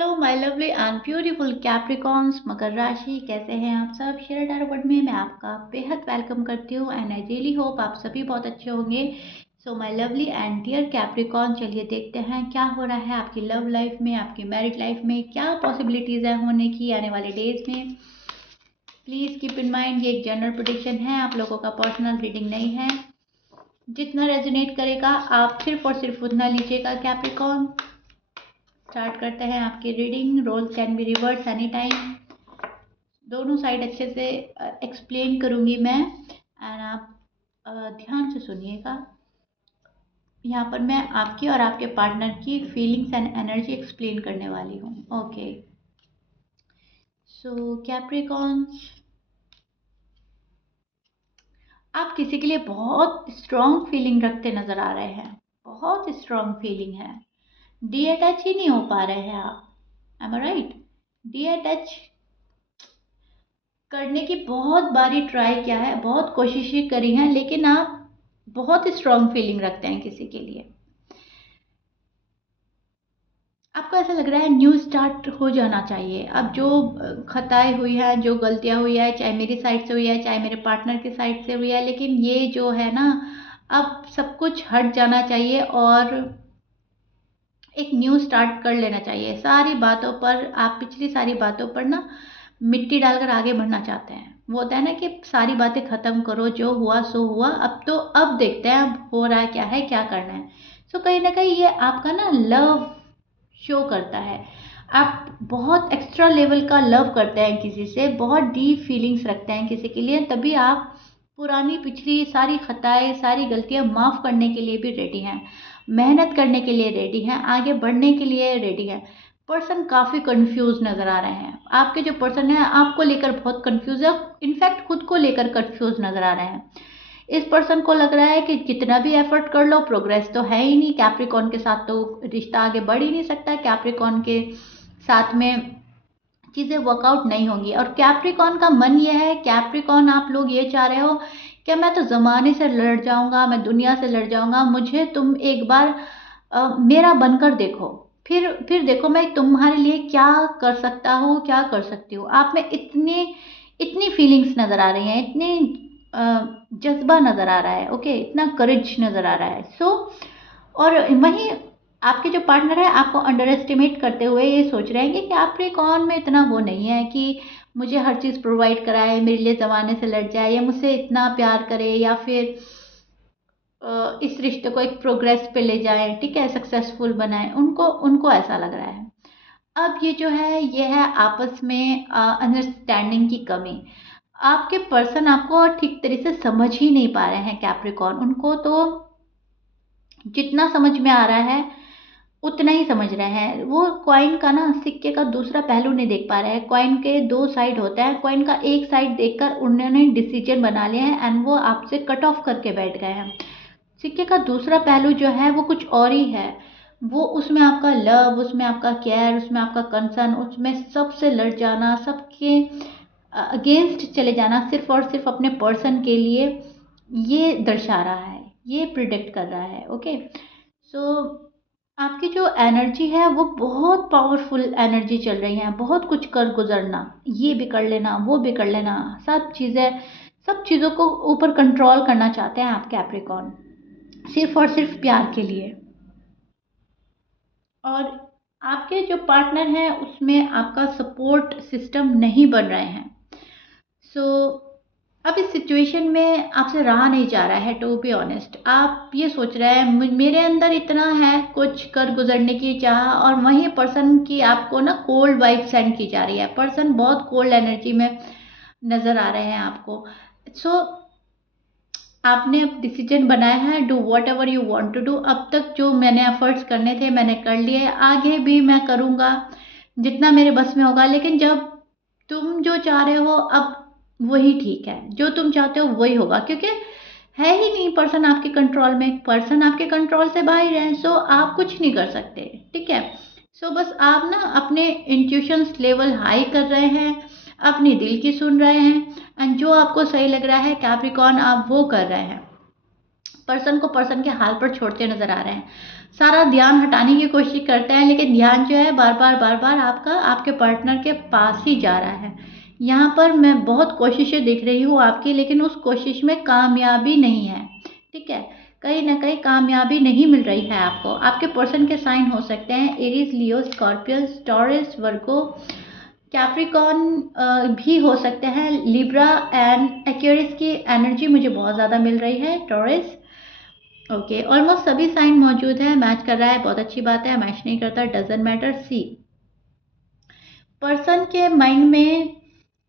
Hello my lovely and beautiful Capricorns, मकर राशि, कैसे हैं आप सब। शेयर टैरो वर्ड में मैं आपका बेहद वेलकम करती हूँ एंड आई रियली होप आप सभी बहुत अच्छे होंगे। So my lovely and dear Capricorn, चलिए देखते हैं क्या हो रहा है आपकी लव लाइफ में, आपकी मैरिड लाइफ में, क्या पॉसिबिलिटीज़ है होने की आने वाले डेज में। प्लीज़ कीप इन माइंड ये एक जनरल प्रेडिक्शन है, आप लोगों का पर्सनल रीडिंग नहीं है। जितना रेजोनेट करेगा आप सिर्फ और सिर्फ उतना लीजिएगा कैप्रिकॉन। स्टार्ट करते हैं आपकी reading. Roles can be reverse any time. दोनों साइड अच्छे से एक्सप्लेन करूंगी मैं एंड आप ध्यान से सुनिएगा। यहाँ पर मैं आपकी और आपके पार्टनर की फीलिंग्स एंड एनर्जी एक्सप्लेन करने वाली हूँ। ओके, सो कैप्रिकॉन्स, आप किसी के लिए बहुत स्ट्रॉन्ग फीलिंग रखते नजर आ रहे हैं, बहुत स्ट्रॉन्ग फीलिंग है। डी अटैच ही नहीं हो पा रहे हैं आप, एम आई राइट। डी अटैच करने की बहुत बारी ट्राई किया है, बहुत कोशिशें करी हैं, लेकिन आप बहुत स्ट्रॉन्ग फीलिंग रखते हैं किसी के लिए। आपको ऐसा लग रहा है न्यू स्टार्ट हो जाना चाहिए। अब जो खताएं हुई है, जो गलतियां हुई है, चाहे मेरी साइड से हुई है चाहे मेरे पार्टनर की साइड से हुई है, लेकिन ये जो है ना, अब सब कुछ हट जाना चाहिए और एक न्यू स्टार्ट कर लेना चाहिए। सारी बातों पर आप पिछली सारी बातों पर ना मिट्टी डालकर आगे बढ़ना चाहते हैं। वो होता है ना कि सारी बातें खत्म करो, जो हुआ सो हुआ, अब तो अब देखते हैं अब हो रहा है क्या है, क्या करना है। सो कहीं ना कहीं ये आपका ना लव शो करता है। आप बहुत एक्स्ट्रा लेवल का लव करते हैं किसी से, बहुत डीप फीलिंग्स रखते हैं किसी के लिए, तभी आप पुरानी पिछली सारी खताएं, सारी गलतियां माफ़ करने के लिए भी रेडी हैं, मेहनत करने के लिए रेडी हैं, आगे बढ़ने के लिए रेडी हैं। पर्सन काफ़ी कंफ्यूज नज़र आ रहे हैं। आपके जो पर्सन है आपको लेकर बहुत कंफ्यूज है, इनफैक्ट खुद को लेकर कंफ्यूज नज़र आ रहे हैं। इस पर्सन को लग रहा है कि जितना भी एफर्ट कर लो प्रोग्रेस तो है ही नहीं, कैप्रिकॉन के साथ तो रिश्ता आगे बढ़ ही नहीं सकता, कैप्रिकॉन के साथ में चीज़ें वर्कआउट नहीं होंगी। और कैप्रिकॉन का मन ये है, कैप्रिकॉन आप लोग ये चाह रहे हो कि मैं तो ज़माने से लड़ जाऊंगा, मैं दुनिया से लड़ जाऊंगा, मुझे तुम एक बार मेरा बनकर देखो, फिर देखो मैं तुम्हारे लिए क्या कर सकता हूँ, क्या कर सकती हूँ। आप में इतनी इतनी फीलिंग्स नज़र आ रही हैं, इतनी जज्बा नज़र आ रहा है, ओके, इतना करेज नज़र आ रहा है। सो और वहीं आपके जो पार्टनर है आपको अंडर एस्टिमेट करते हुए ये सोच रहे हैं कि कैप्रिकॉन में इतना वो नहीं है कि मुझे हर चीज़ प्रोवाइड कराए, मेरे लिए ज़माने से लड़ जाए, या मुझसे इतना प्यार करे, या फिर इस रिश्ते को एक प्रोग्रेस पे ले जाए, ठीक है, सक्सेसफुल बनाए। उनको उनको ऐसा लग रहा है। अब ये जो है ये है आपस में अंडरस्टैंडिंग की कमी। आपके पर्सन आपको ठीक तरह से समझ ही नहीं पा रहे हैं कैप्रिकॉन। उनको तो जितना समझ में आ रहा है उतना ही समझ रहे हैं। वो कॉइन का ना, सिक्के का दूसरा पहलू नहीं देख पा रहे हैं। कॉइन के दो साइड होता है, कॉइन का एक साइड देखकर उन्होंने डिसीजन बना लिया है एंड वो आपसे कट ऑफ करके बैठ गए हैं। सिक्के का दूसरा पहलू जो है वो कुछ और ही है। वो उसमें आपका लव, उसमें आपका केयर, उसमें आपका कंसर्न, उसमें सबसे लड़ जाना, सबके अगेंस्ट चले जाना, सिर्फ और सिर्फ अपने पर्सन के लिए, ये दर्शा रहा है, ये प्रिडिक्ट कर रहा है। ओके, सो आपकी जो एनर्जी है वो बहुत पावरफुल एनर्जी चल रही है। बहुत कुछ कर गुजरना, ये भी कर लेना, वो भी कर लेना, सब चीज़ों को ऊपर कंट्रोल करना चाहते हैं आप कैप्रिकॉन, सिर्फ और सिर्फ प्यार के लिए। और आपके जो पार्टनर हैं उसमें आपका सपोर्ट सिस्टम नहीं बन रहे हैं। सो अब इस सिचुएशन में आपसे रहा नहीं जा रहा है, टू बी ऑनेस्ट। आप ये सोच रहे हैं मेरे अंदर इतना है कुछ कर गुजरने की चाह, और वहीं पर्सन की आपको ना कोल्ड वाइब सेंड की जा रही है। पर्सन बहुत कोल्ड एनर्जी में नज़र आ रहे हैं आपको। सो आपने अब डिसीजन बनाया है, do whatever you want to do. अब तक जो मैंने एफर्ट्स करने थे मैंने कर लिए, आगे भी मैं करूँगा जितना मेरे बस में होगा। लेकिन जब तुम जो चाह रहे हो अब वही ठीक है, जो तुम चाहते हो वही होगा, क्योंकि है ही नहीं पर्सन आपके कंट्रोल में, पर्सन आपके कंट्रोल से बाहर है। सो आप कुछ नहीं कर सकते, ठीक है। सो बस आप ना अपने इंट्यूशंस लेवल हाई कर रहे हैं, अपनी दिल की सुन रहे हैं एंड जो आपको सही लग रहा है कैप्रिकॉन आप वो कर रहे हैं। पर्सन को पर्सन के हाल पर छोड़ते नजर आ रहे हैं, सारा ध्यान हटाने की कोशिश करते हैं, लेकिन ध्यान जो है बार बार आपके पार्टनर के पास ही जा रहा है। यहाँ पर मैं बहुत कोशिशें देख रही हूँ आपकी, लेकिन उस कोशिश में कामयाबी नहीं है। ठीक है, कहीं ना कहीं कामयाबी नहीं मिल रही है आपको। आपके पर्सन के साइन हो सकते हैं एरीज, लियो, स्कॉर्पियंस, टॉरस, वर्गो, कैप्रिकॉर्न भी हो सकते हैं, लिब्रा एंड एक्वेरियस की एनर्जी मुझे बहुत ज़्यादा मिल रही है, टॉरस। ओके, ऑलमोस्ट सभी साइन मौजूद है, मैच कर रहा है, बहुत अच्छी बात है। मैच नहीं करता, डजंट मैटर। सी, पर्सन के माइंड में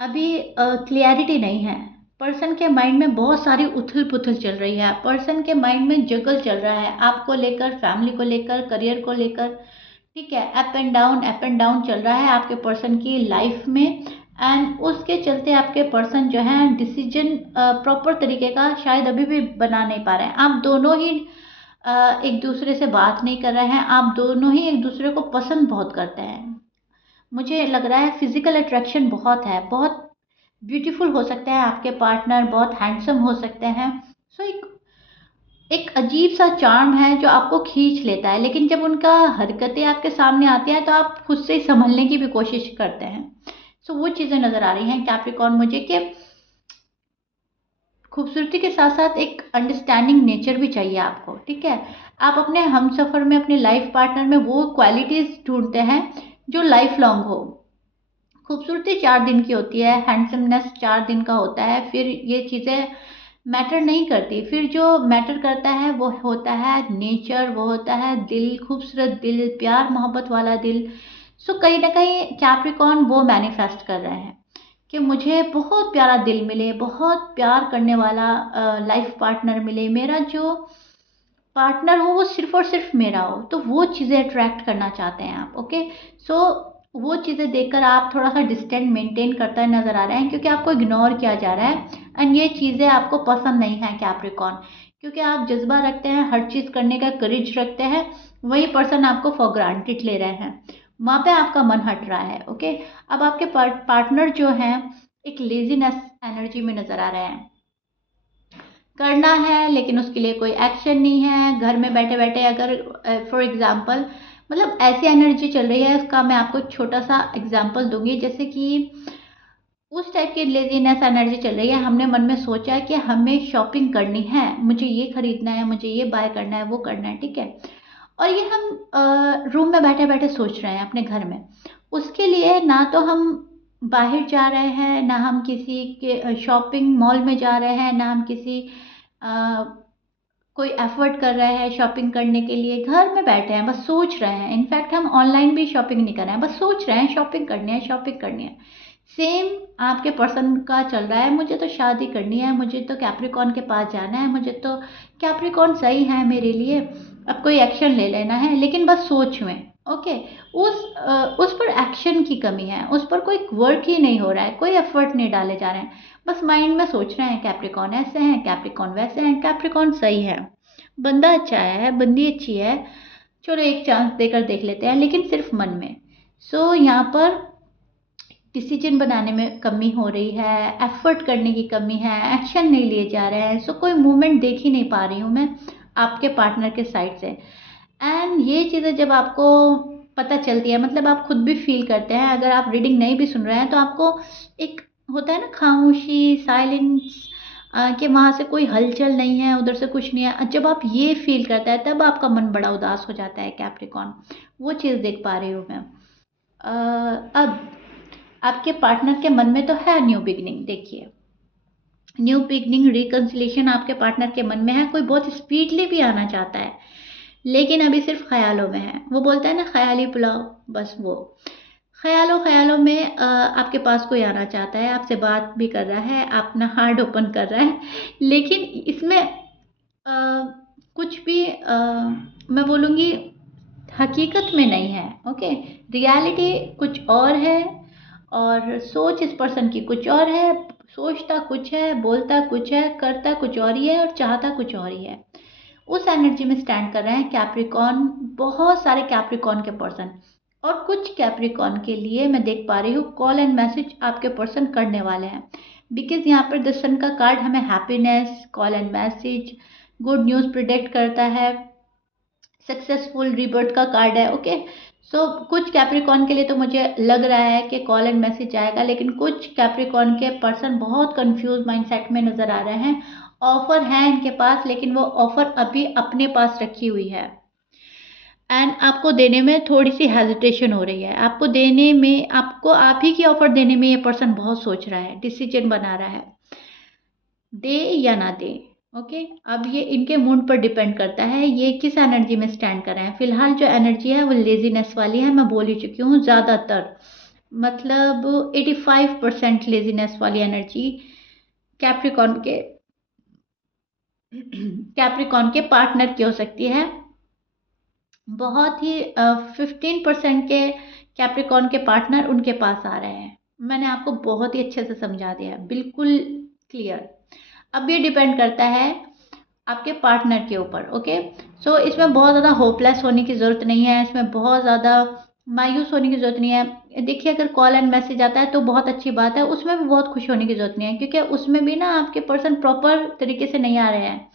अभी क्लियरिटी नहीं है। पर्सन के माइंड में बहुत सारी उथल पुथल चल रही है। पर्सन के माइंड में जगल चल रहा है, आपको लेकर, फैमिली को लेकर, करियर को लेकर। ठीक है, अप एंड डाउन चल रहा है आपके पर्सन की लाइफ में। एंड उसके चलते आपके पर्सन जो है डिसीजन प्रॉपर तरीके का शायद अभी भी बना नहीं पा रहे हैं। आप दोनों ही एक दूसरे से बात नहीं कर रहे हैं, आप दोनों ही एक दूसरे को पसंद बहुत करते हैं। मुझे लग रहा है फिजिकल अट्रैक्शन बहुत है, बहुत ब्यूटीफुल हो सकते हैं आपके पार्टनर, बहुत हैंडसम हो सकते हैं। सो एक अजीब सा चार्म है जो आपको खींच लेता है, लेकिन जब उनका हरकतें आपके सामने आती हैं तो आप खुद से ही संभलने की भी कोशिश करते हैं। सो वो चीज़ें नज़र आ रही हैं कैप्रिकॉर्न मुझे, कि खूबसूरती के साथ साथ एक अंडरस्टैंडिंग नेचर भी चाहिए आपको। ठीक है, आप अपने हमसफ़र में, अपने लाइफ पार्टनर में वो क्वालिटीज़ ढूंढते हैं जो लाइफ लॉन्ग हो। खूबसूरती 4 दिन की होती है, हैंडसमनेस 4 दिन का होता है, फिर ये चीज़ें मैटर नहीं करती। फिर जो मैटर करता है वो होता है नेचर, वो होता है दिल, खूबसूरत दिल, प्यार मोहब्बत वाला दिल। सो कहीं ना कहीं कैप्रिकॉर्न वो मैनिफेस्ट कर रहे हैं कि मुझे बहुत प्यारा दिल मिले, बहुत प्यार करने वाला लाइफ पार्टनर मिले, मेरा जो पार्टनर हो वो सिर्फ और सिर्फ मेरा हो। तो वो चीज़ें अट्रैक्ट करना चाहते हैं आप। ओके, सो वो चीज़ें देखकर आप थोड़ा सा डिस्टेंस मेंटेन करता नजर आ रहे हैं, क्योंकि आपको इग्नोर किया जा रहा है एंड ये चीज़ें आपको पसंद नहीं है कैप्रिकॉर्न, क्योंकि आप जज्बा रखते हैं, हर चीज़ करने का करेज रखते हैं। वही पर्सन आपको फॉर ग्रांटेड ले रहे हैं, वहाँ पे आपका मन हट रहा है। ओके, अब आपके पार्टनर जो हैं एक लेजीनेस एनर्जी में नजर आ रहे हैं, करना है लेकिन उसके लिए कोई एक्शन नहीं है। घर में बैठे बैठे अगर फॉर एग्जांपल, मतलब ऐसी एनर्जी चल रही है, उसका मैं आपको छोटा सा एग्जांपल दूंगी। जैसे कि उस टाइप की लेजीनेस एनर्जी चल रही है, हमने मन में सोचा है कि हमें शॉपिंग करनी है, मुझे ये खरीदना है, मुझे ये बाय करना है, वो करना है। ठीक है, और ये हम रूम में बैठे बैठे सोच रहे हैं अपने घर में। उसके लिए ना तो हम बाहर जा रहे हैं, ना हम किसी के शॉपिंग मॉल में जा रहे हैं, ना हम किसी अ, कोई एफर्ट कर रहे हैं शॉपिंग करने के लिए। घर में बैठे हैं, बस सोच रहे हैं। इनफैक्ट हम ऑनलाइन भी शॉपिंग नहीं कर रहे हैं, बस सोच रहे हैं शॉपिंग करनी है, शॉपिंग करनी है। सेम आपके पर्सन का चल रहा है, मुझे तो शादी करनी है, मुझे तो कैप्रिकॉर्न के पास जाना है, मुझे तो कैप्रिकॉर्न सही है मेरे लिए, अब कोई एक्शन ले लेना है, लेकिन बस सोच में। ओके, उस पर एक्शन की कमी है, उस पर कोई वर्क ही नहीं हो रहा है, कोई एफर्ट नहीं डाले जा रहे हैं, बस माइंड में सोच रहे हैं कैप्रिकॉर्न ऐसे हैं, कैप्रिकॉर्न वैसे हैं, कैप्रिकॉर्न सही है, बंदा अच्छा है, बंदी अच्छी है, चलो एक चांस देकर देख लेते हैं, लेकिन सिर्फ मन में। सो यहाँ पर डिसीजन बनाने में कमी हो रही है, एफर्ट करने की कमी है, एक्शन नहीं लिए जा रहे हैं। सो कोई मूवमेंट देख ही नहीं पा रही हूँ मैं आपके पार्टनर के साइड से। एंड ये चीज़ें जब आपको पता चलती है, मतलब आप खुद भी फील करते हैं, अगर आप रीडिंग नहीं भी सुन रहे हैं तो आपको एक होता है ना खामोशी, साइलेंस, कि वहाँ से कोई हलचल नहीं है, उधर से कुछ नहीं है। जब आप ये फील करता है तब आपका मन बड़ा उदास हो जाता है कैप्रिकॉर्न, वो चीज़ देख पा रही हूँ मैं। अब आपके पार्टनर के मन में तो है न्यू बिगनिंग। देखिए, न्यू बिगनिंग, रिकंसिलेशन आपके पार्टनर के मन में है, कोई बहुत स्पीडली भी आना चाहता है, लेकिन अभी सिर्फ ख्यालों में है। वो बोलता है ना ख्याली पुलाव, बस वो ख्यालों ख्यालों में आपके पास कोई आना चाहता है, आपसे बात भी कर रहा है, अपना हार्ट ओपन कर रहा है, लेकिन इसमें कुछ भी मैं बोलूँगी हकीकत में नहीं है। ओके, रियलिटी कुछ और है और सोच इस पर्सन की कुछ और है, सोचता कुछ है, बोलता कुछ है, करता कुछ और ही है और चाहता कुछ और ही है। उस एनर्जी में स्टैंड कर रहे हैं कैप्रिकॉर्न, बहुत सारे कैप्रिकॉर्न के पर्सन। और कुछ कैप्रिकॉर्न के लिए मैं देख पा रही हूँ कॉल एंड मैसेज आपके पर्सन करने वाले हैं, बिकॉज यहाँ पर द सन का कार्ड हमें happiness, call and message, good news predict करता है, सक्सेसफुल रीबर्थ का कार्ड है। ओके, सो कुछ कैप्रिकॉर्न के लिए तो मुझे लग रहा है कि कॉल एंड मैसेज आएगा, लेकिन कुछ कैप्रिकॉर्न के पर्सन बहुत कंफ्यूज माइंडसेट में नजर आ रहे हैं। ऑफर है इनके पास, लेकिन वो ऑफर अभी अपने पास रखी हुई है एंड आपको देने में थोड़ी सी हेजिटेशन हो रही है। आपको देने में, आपको आप ही की ऑफर देने में ये पर्सन बहुत सोच रहा है, डिसीजन बना रहा है, दे या ना दे। ओके, अब ये इनके मूड पर डिपेंड करता है ये किस एनर्जी में स्टैंड कर रहे हैं। फिलहाल जो एनर्जी है वो लेजीनेस वाली है, मैं बोल ही चुकी हूँ ज़्यादातर, मतलब 85% लेजीनेस वाली एनर्जी कैप्रिकॉन के कैप्रिकॉन के पार्टनर की हो सकती है। बहुत ही 15% के कैप्रिकॉन के पार्टनर उनके पास आ रहे हैं। मैंने आपको बहुत ही अच्छे से समझा दिया है, बिल्कुल क्लियर। अब ये डिपेंड करता है आपके पार्टनर के ऊपर। ओके, सो इसमें बहुत ज़्यादा होपलेस होने की ज़रूरत नहीं है, इसमें बहुत ज़्यादा मायूस होने की ज़रूरत नहीं है। देखिए, अगर कॉल एंड मैसेज आता है तो बहुत अच्छी बात है, उसमें भी बहुत खुश होने की ज़रूरत नहीं है, क्योंकि उसमें भी ना आपके पर्सन प्रॉपर तरीके से नहीं आ रहे हैं,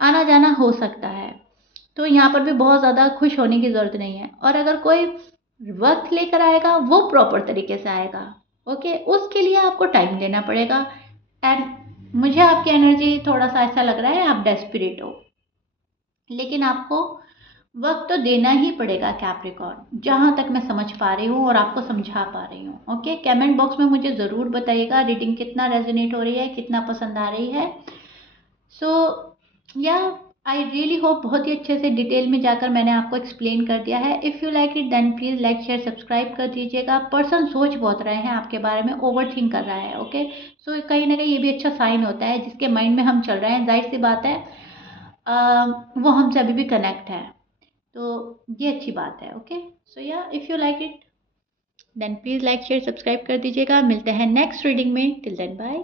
आना जाना हो सकता है। तो यहाँ पर भी बहुत ज़्यादा खुश होने की ज़रूरत नहीं है। और अगर कोई वक्त लेकर आएगा वो प्रॉपर तरीके से आएगा। ओके, उसके लिए आपको टाइम लेना पड़ेगा। एंड मुझे आपकी एनर्जी थोड़ा सा ऐसा लग रहा है आप डेस्परेट हो, लेकिन आपको वक्त तो देना ही पड़ेगा कैप्रिकॉर्न, जहाँ तक मैं समझ पा रही हूँ और आपको समझा पा रही हूँ। ओके, कमेंट बॉक्स में मुझे ज़रूर बताइएगा रीडिंग कितना रेजोनेट हो रही है, कितना पसंद आ रही है। सो या आई रियली होप बहुत ही अच्छे से डिटेल में जाकर मैंने आपको एक्सप्लेन कर दिया है। If you like it then please like share subscribe कर दीजिएगा। पर्सन सोच बहुत रहे हैं आपके बारे में, ओवर थिंक कर रहा है। ओके, सो कहीं ना कहीं ये भी अच्छा साइन होता है, जिसके माइंड में हम चल रहे हैं, जाहिर सी बात है वो हमसे अभी भी कनेक्ट है, तो ये अच्छी बात है। ओके, सो या if you like it then please like share subscribe कर दीजिएगा। मिलते हैं नेक्स्ट रीडिंग में, टिल देन बाय।